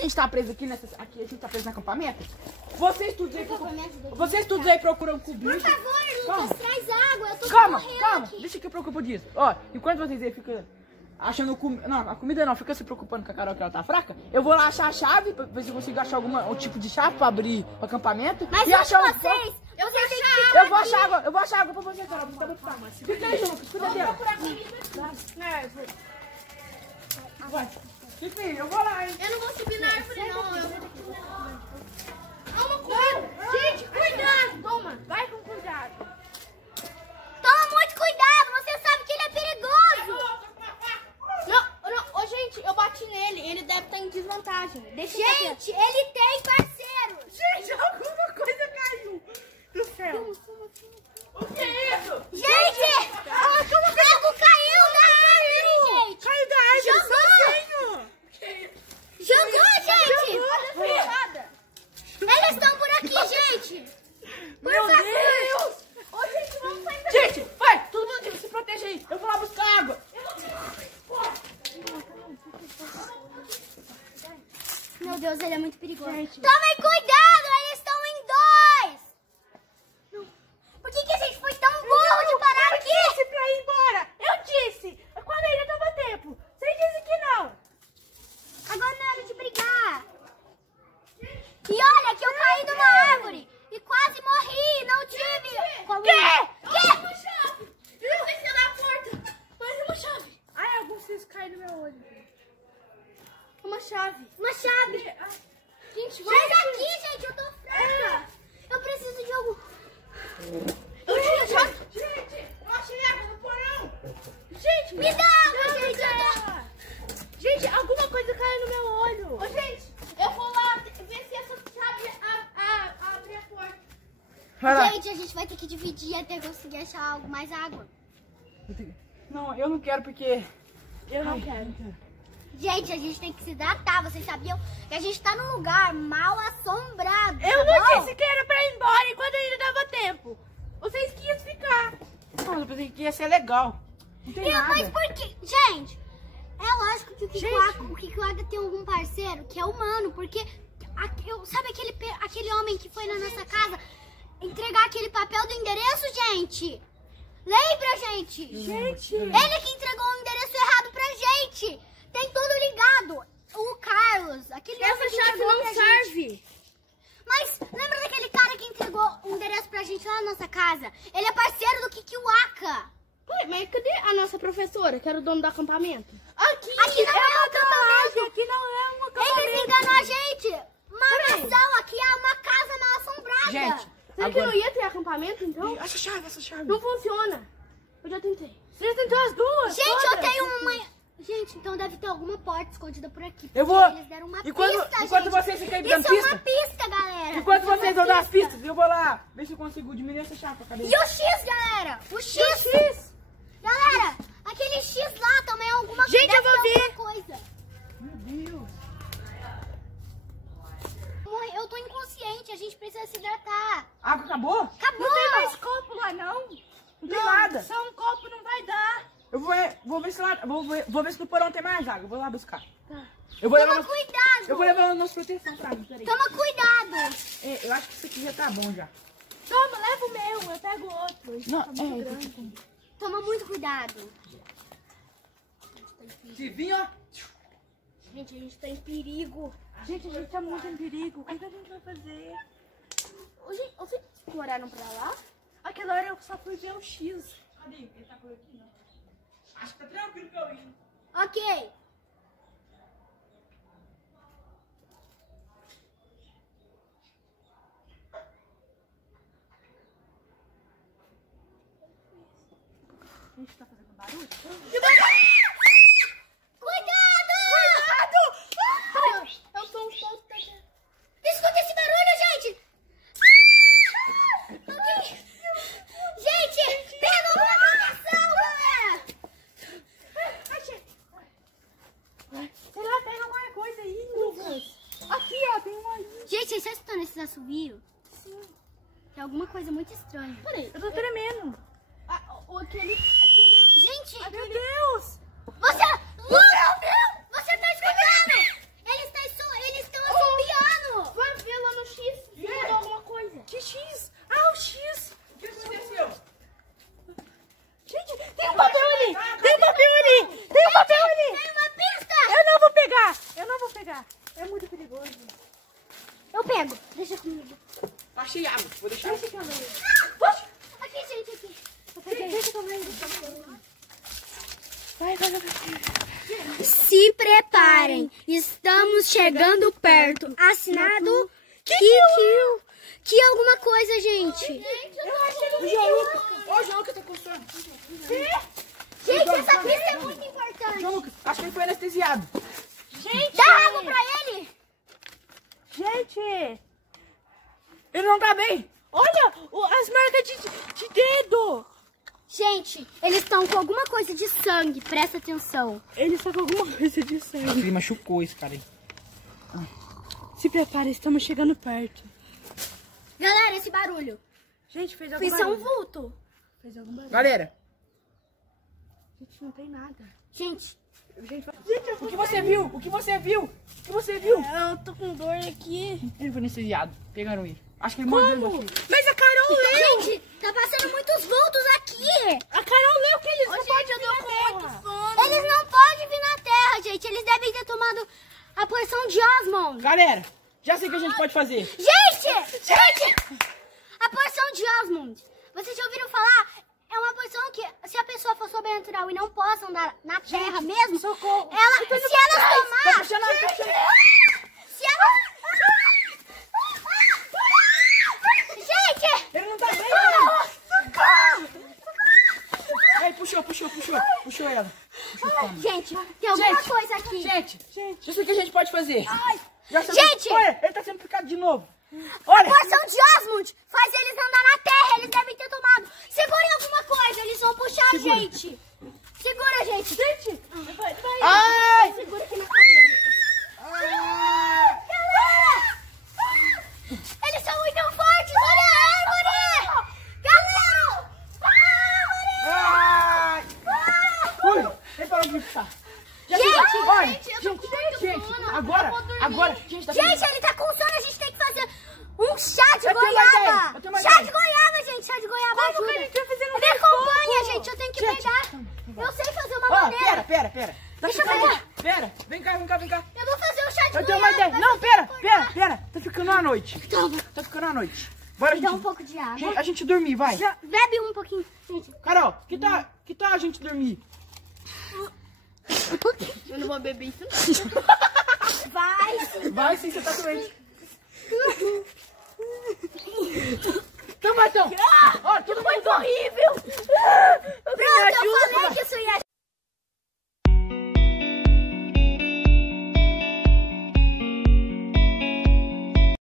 gente tá preso aqui, aqui a gente tá preso no acampamento, vocês todos aí procuram cobrir. Por favor, Lucas, traz água, eu tô Calma, morrendo aqui. deixa que eu preocupo disso. Ó, enquanto vocês aí ficam achando comida, não, a comida não, fica se preocupando com a Carol que ela tá fraca, eu vou lá achar a chave, pra ver se eu consigo achar um tipo de chave pra abrir o acampamento. Mas e achar vocês, eu vou eu vou achar água pra você, Carol, você tá muito calma. Fica aí, Lucas, cuida dela. Vai. Fica aí, eu vou lá, hein. Eu não vou subir na árvore, não. Toma cuidado. Gente, cuidado. Toma, vai com cuidado. Toma muito cuidado, você sabe que ele é perigoso. Não, ô gente, eu bati nele, ele deve estar em desvantagem. Gente, ele tem parceiro. Gente, alguma coisa caiu do céu. O que é isso? Gente, algo caiu da árvore, gente. Caiu da árvore sozinho. Jogou, gente. Eles estão por aqui, gente. Por Meu favor. Deus. Ô, gente, vamos sair daqui. Gente, vai, todo mundo se proteja aí. Eu vou lá buscar água. Meu Deus, ele é muito perigoso. Gente. Tomem cuidado, eles estão em dois. Por que a gente foi tão burro de parar aqui? Eu disse pra ir embora. Eu disse. Quando ainda dava tempo. Você disse que não. Agora não é hora de brigar. E olha que eu caí de uma árvore e quase morri, não tive. Como... Uma chave. Eu desci da porta, mas uma chave. Ai, alguns fios caem no meu olho. Uma chave. Uma chave. Gente, sai daqui, gente, eu tô fraca. Eu preciso de algum... Eu tinha chave. Gente, eu achei água no porão. Gente, me dá água, gente. Gente, alguma coisa caiu no meu olho. Ô, gente, eu vou lá ver se essa chave abre a porta. Vai lá. Gente, a gente vai ter que dividir até conseguir achar algo mais água. Não, eu não quero porque... Eu não quero. Gente, a gente tem que se hidratar. Vocês sabiam que a gente tá num lugar mal assombrado. Eu tá não bom? disse que era pra ir embora enquanto ainda dava tempo. Vocês queriam ficar. Não, eu pensei que ia ser legal. Não tem nada. Mas por quê? Gente, é lógico que o Gente. Kikuaga tem algum parceiro que é humano. Porque, sabe aquele homem que foi na nossa casa entregar aquele papel do endereço, gente? Lembra, gente? Gente. Ele que entregou o endereço errado pra gente. Tem tudo ligado. O Carlos, aquele homem que entregou pra gente. Mas lembra daquele cara que entregou o endereço pra gente lá na nossa casa? Ele é parceiro do Kikiwaka. Ué, mas cadê a nossa professora, que era o dono do acampamento? Aqui não é um acampamento. Aqui não é um acampamento. Eles enganam a gente. Maldição, aqui é uma casa mal assombrada. Gente, Será que não ia ter acampamento, então? essa chave. Não funciona. Eu já tentei. Você tentou as duas? Gente, todas? eu tenho uma... Gente, então deve ter alguma porta escondida por aqui. Eu porque vou... Eles deram uma Enquanto pista, gente. vocês ficam aí dando Isso é pista... uma pista, galera. Enquanto Isso é vocês uma vão dar as pista. pistas, eu vou lá ver se eu consigo diminuir essa chave pra cabeça. E o X, galera? O X. Galera, aquele X lá também é alguma coisa. Gente, eu vou ver. Alguma coisa. Meu Deus. Eu tô inconsciente, a gente precisa se hidratar. A água acabou? Acabou. Não tem mais copo lá, não. Não tem nada. Só um copo não vai dar. Eu vou ver se lá... Vou ver se no porão tem mais água. Eu vou lá buscar. Tá. Eu vou Toma levar... cuidado. Eu vou levar nossa proteção pra mim, peraí. Toma cuidado. É, eu acho que isso aqui já tá bom já. Toma, leva o meu, eu pego o outro. Esse Não, tá muito grande. Toma muito cuidado. Se vir, ó... Gente, a gente tá em perigo. Gente, a gente tá muito em perigo. O que a gente vai fazer? Gente, vocês exploraram pra lá? Aquela hora eu só fui ver o X. Cadê? Ele tá por aqui, não? Acho que tá tranquilo pra eu ir. Ok. A gente tá fazendo barulho? Cuidado! Eu sou um solto. Escuta esse barulho, gente! Ok. Gente, pega alguma proteção, galera! Sei lá, pega alguma coisa aí, Lucas. Aqui, ó, tem uma aí. Gente, vocês estão escutando esses assobios? Sim. Tem alguma coisa muito estranha. Peraí, Eu tô tremendo. aquele... Gente, Meu Deus! você... Lu, você tá escutando? Eles estão terra. É muito perigoso. Eu pego. Deixa comigo. Achei água. Vou deixar. Deixa comigo. Aqui, gente, aqui. Eu peguei. Deixa comigo. Vai. Se preparem. Estamos chegando perto. Assinado que alguma coisa, gente. Ô, João Lucas tá com sono. Gente, essa pista é muito importante. João Lucas, acho que ele foi anestesiado. Gente, dá água pra ele. Gente, Ele não tá bem. olha as marcas de dedo. Gente, eles estão com alguma coisa de sangue. Presta atenção. Ele está com alguma coisa de sangue. Ele machucou esse cara aí. Se prepare, estamos chegando perto. Galera, esse barulho. Gente, fez algum Isso é um barulho. vulto. Fez algum barulho. Galera, Gente, não tem nada. Gente, o que você viu? O que você viu? O que você viu? Eu tô com dor aqui. Ele foi anestesiado. Pegaram ele. Acho que ele mordeu aqui. Mas a Carol leu. gente, tá passando muitos vultos aqui. A Carol leu que eles não podem vir na terra. Eles não podem vir na terra, gente. Eles devem ter tomado a porção de Osmond. Galera, já sei o que a gente pode fazer. Gente! A porção de Osmond. Vocês já ouviram falar? É uma porção que, se a pessoa for sobrenatural e não possa andar na terra mesmo, socorro. se elas Tá tomar... puxando a caixa. Se elas... Gente! Ele não tá bem, não. Aí, puxou ela. Puxou o pano. Gente, tem alguma Gente, coisa aqui. Gente, já sei o que a gente pode fazer. Já sei. Gente! Olha, ele tá sendo picado de novo. A Olha. porção de Osmond faz eles andar na terra. Eles devem ter tomado. Segurem alguma coisa, eles vão puxar a gente. Segura, gente. Ai! Segura aqui na cadeira. Galera! Eles são muito fortes. Olha a árvore. Galera! Ai! Ui, ele parou de picar. Gente, eu tô com muito Gente, sono. agora, gente, tá Gente, ele tá com sono. A gente tem que fazer um chá de Eu tenho uma goiaba. ideia, eu tenho uma Chá ideia. de goiaba, gente. Chá de goiaba Como ajuda. que a gente vai fazer no Me acompanha, gente. Eu tenho que Gente, pegar. Eu sei fazer uma Ó, maneira. pera. Tá Deixa eu ficando... pegar. Pera, vem cá. Eu vou fazer um chá de Eu tenho goiaba. uma ideia. Não, pera. Tá ficando a noite. Tá ficando a noite. Bora, Me dá um gente. pouco de água. A gente dormir, vai. Bebe um pouquinho. Gente, Carol, que tal a gente dormir? Eu não vou beber isso Vai sim, você tá doente. Então, Martão. Ó, todo mundo dorme.